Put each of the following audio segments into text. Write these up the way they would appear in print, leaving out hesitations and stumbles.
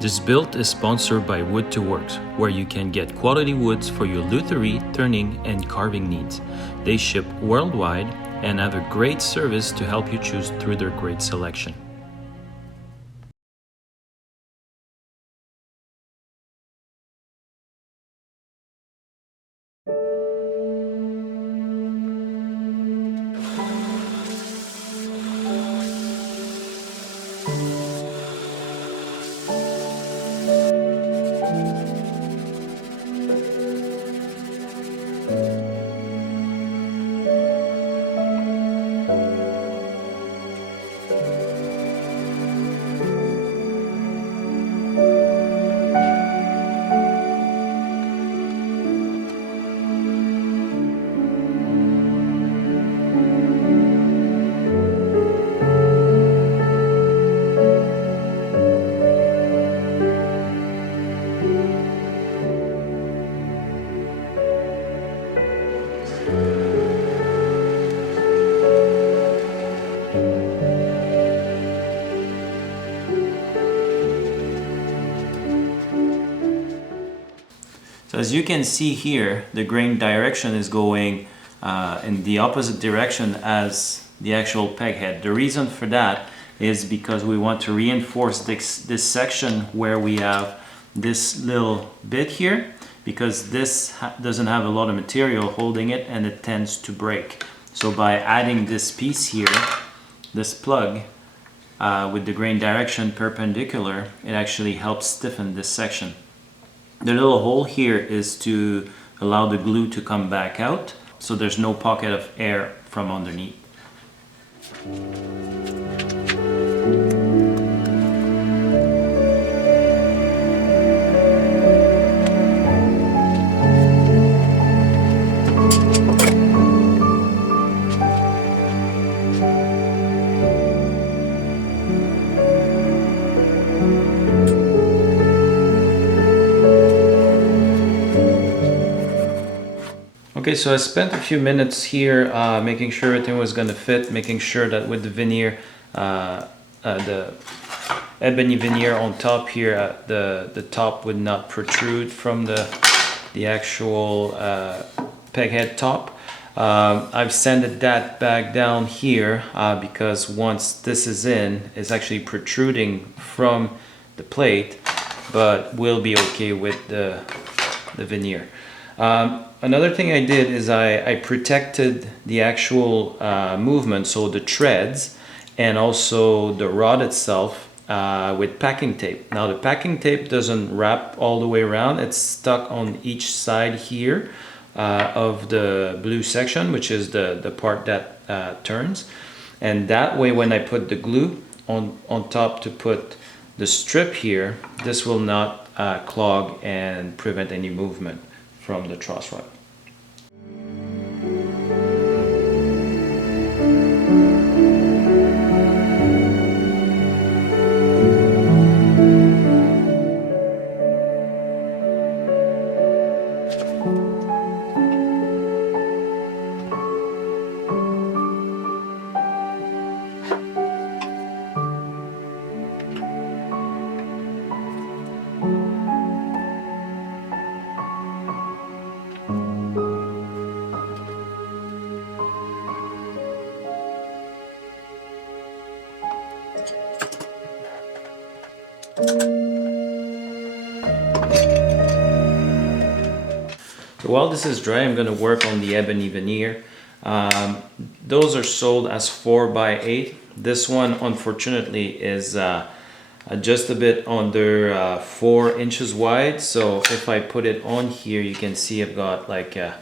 This build is sponsored by Wood2Works, where you can get quality woods for your luthiery, turning, and carving needs. They ship worldwide and have a great service to help you choose through their great selection. So as you can see here, the grain direction is going in the opposite direction as the actual peg head. The reason for that is because we want to reinforce this section where we have this little bit here, because this doesn't have a lot of material holding it and it tends to break. So by adding this piece here, this plug, with the grain direction perpendicular, it actually helps stiffen this section. The little hole here is to allow the glue to come back out, so there's no pocket of air from underneath. Okay, so I spent a few minutes here making sure everything was going to fit, making sure that with the veneer, the ebony veneer on top here, the top would not protrude from the actual peg head top. I've sanded that back down here because once this is in, it's actually protruding from the plate, but will be okay with the veneer. Another thing I did is I protected the actual movement, so the treads and also the rod itself with packing tape. Now the packing tape doesn't wrap all the way around, it's stuck on each side here of the blue section, which is the part that turns. And that way when I put the glue on top to put the strip here, this will not clog and prevent any movement from the truss rod. So while this is dry, I'm going to work on the ebony veneer. Those are sold as 4x8. This one, unfortunately, is just a bit under 4 inches wide. So if I put it on here, you can see I've got like a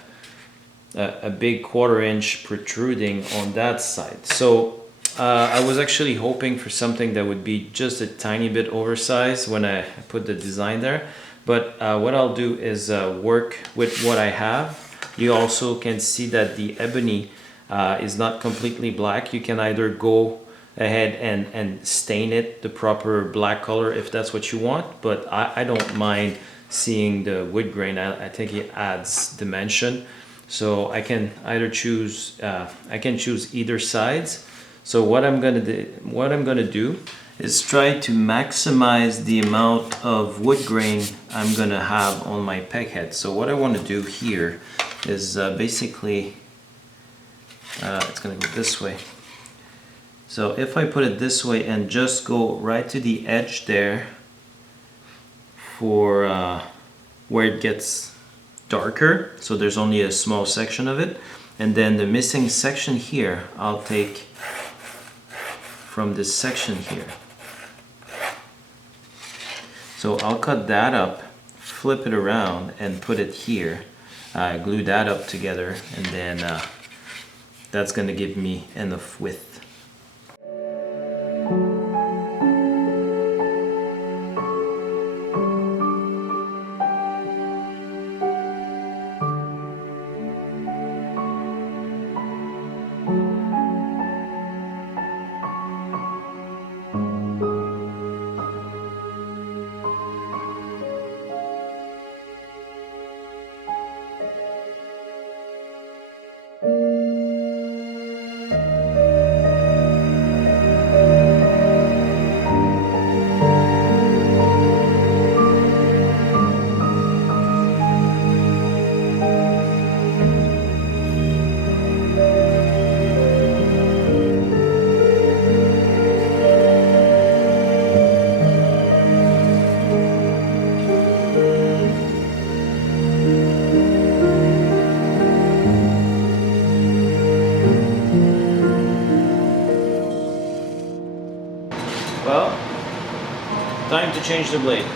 big 1/4 inch protruding on that side. So I was actually hoping for something that would be just a tiny bit oversized when I put the design there. But what I'll do is work with what I have. You also can see that the ebony is not completely black. You can either go ahead and stain it the proper black color if that's what you want, but I don't mind seeing the wood grain. I think it adds dimension. So I can either choose, I can choose either sides. So what I'm gonna do is try to maximize the amount of wood grain I'm gonna have on my peg head. So what I want to do here is basically, it's gonna go this way. So if I put it this way and just go right to the edge there for where it gets darker, so there's only a small section of it, and then the missing section here I'll take from this section here. So I'll cut that up, flip it around and put it here, glue that up together, and then that's going to give me enough width. Well, time to change the blade.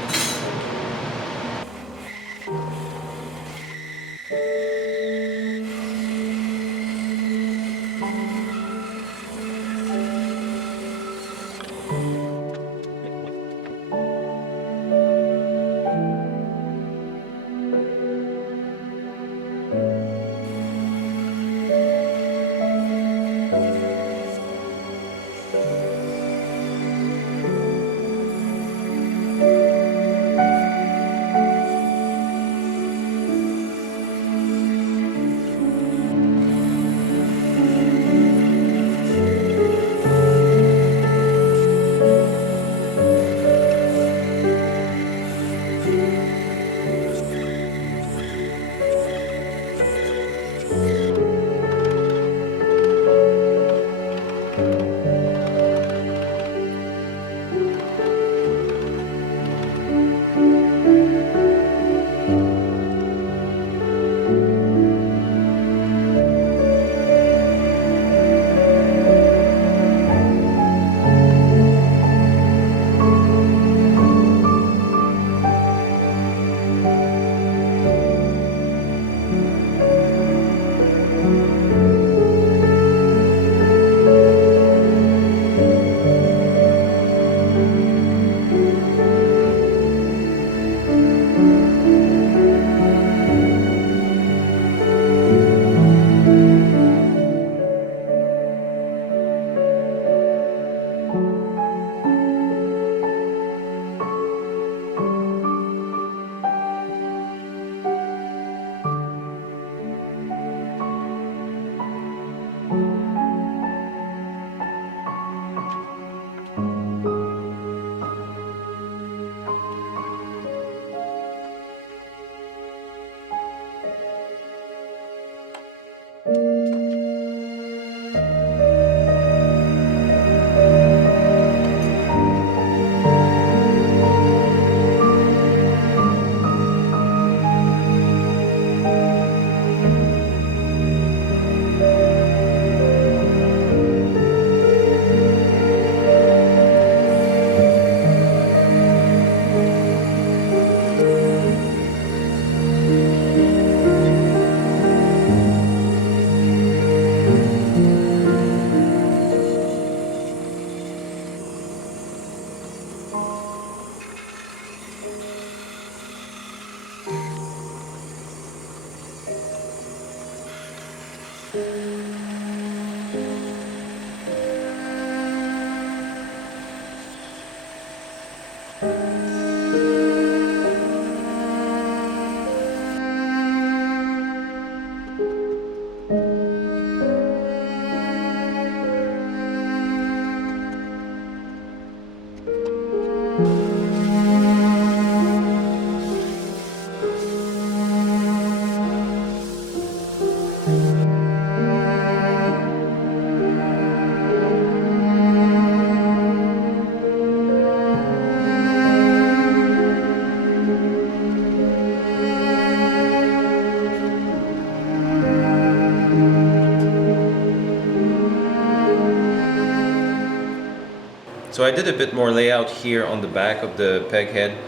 So I did a bit more layout here on the back of the peg head.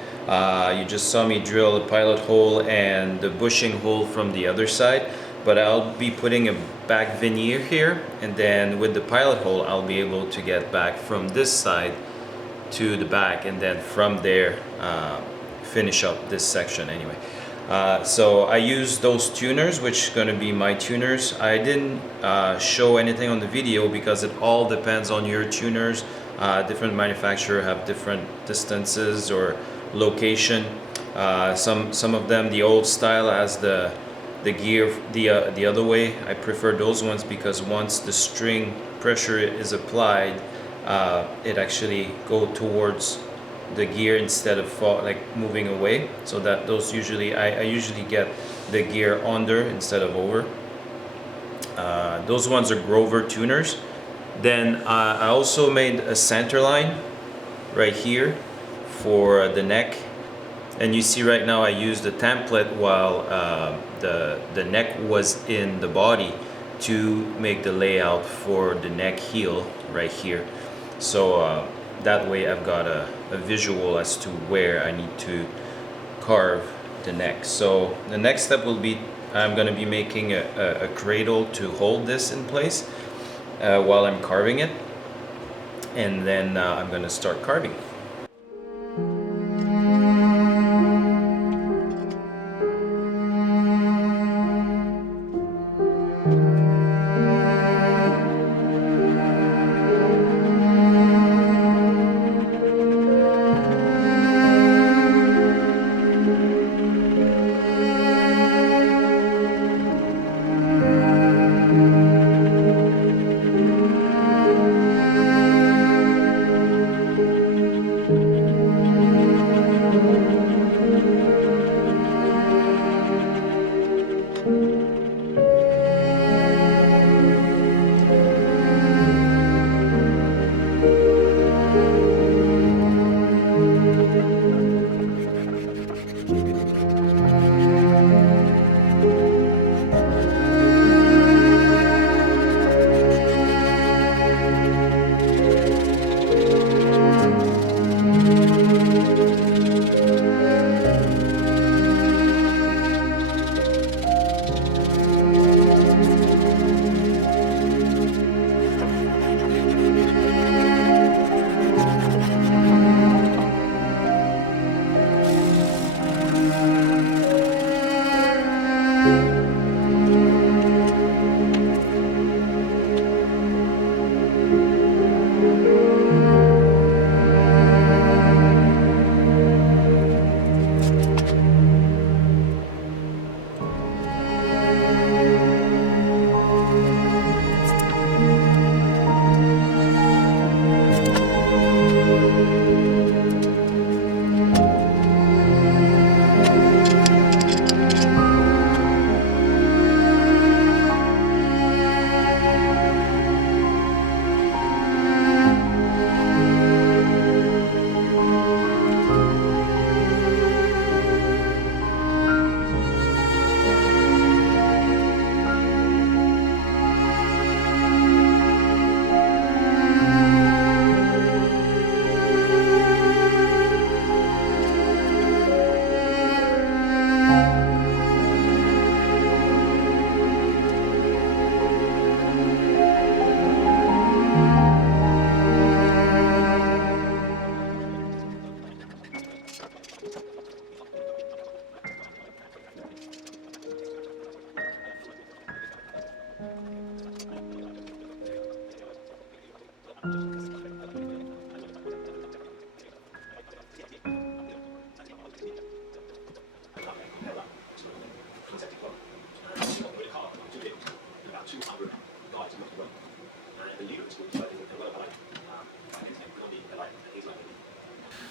You just saw me drill a pilot hole and the bushing hole from the other side, but I'll be putting a back veneer here, and then with the pilot hole I'll be able to get back from this side to the back, and then from there finish up this section anyway. So I use those tuners, which are going to be my tuners. I didn't show anything on the video because it all depends on your tuners. Different manufacturers have different distances or location. Some of them, the old style, has the gear the other way. I prefer those ones because once the string pressure is applied, it actually go towards the gear instead of moving away. So that those usually I usually get the gear under instead of over. Those ones are Grover tuners. Then I also made a center line right here for the neck, and you see right now I used the template while the neck was in the body to make the layout for the neck heel right here. So that way I've got a visual as to where I need to carve the neck. So the next step will be I'm going to be making a cradle to hold this in place while I'm carving it, and then I'm going to start carving.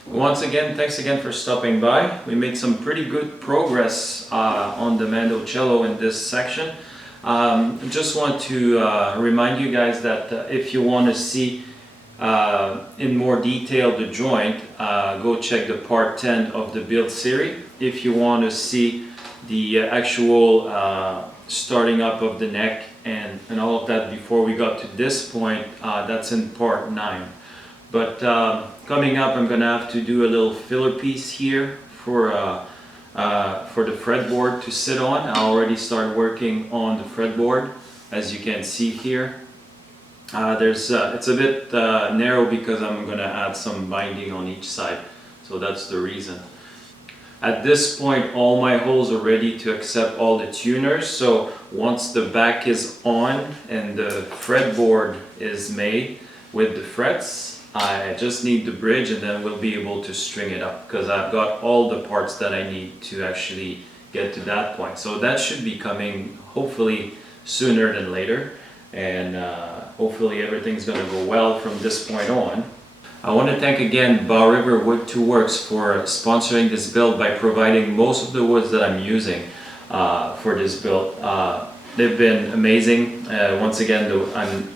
Once again, thanks again for stopping by. We made some pretty good progress on the Mandocello in this section. Just want to remind you guys that if you want to see in more detail the joint, go check the part 10 of the build series. If you want to see the actual starting up of the neck and all of that before we got to this point, that's in part 9. But coming up, I'm gonna have to do a little filler piece here for the fretboard to sit on. I already started working on the fretboard, as you can see here. It's a bit narrow because I'm gonna add some binding on each side, so that's the reason. At this point, all my holes are ready to accept all the tuners, so once the back is on and the fretboard is made with the frets, I just need the bridge and then we'll be able to string it up, because I've got all the parts that I need to actually get to that point. So that should be coming hopefully sooner than later, and hopefully everything's going to go well from this point on. I want to thank again Bow River Wood 2 Works for sponsoring this build by providing most of the woods that I'm using for this build. They've been amazing. Once again, I'm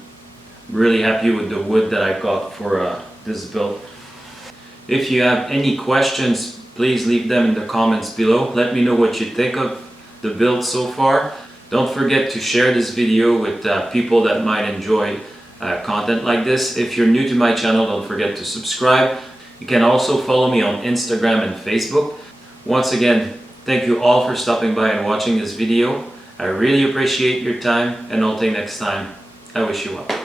really happy with the wood that I got for this build. If you have any questions, please leave them in the comments below. Let me know what you think of the build so far. Don't forget to share this video with people that might enjoy content like this. If you're new to my channel, don't forget to subscribe. You can also follow me on Instagram and Facebook. Once again, thank you all for stopping by and watching this video. I really appreciate your time, and until next time, I wish you well.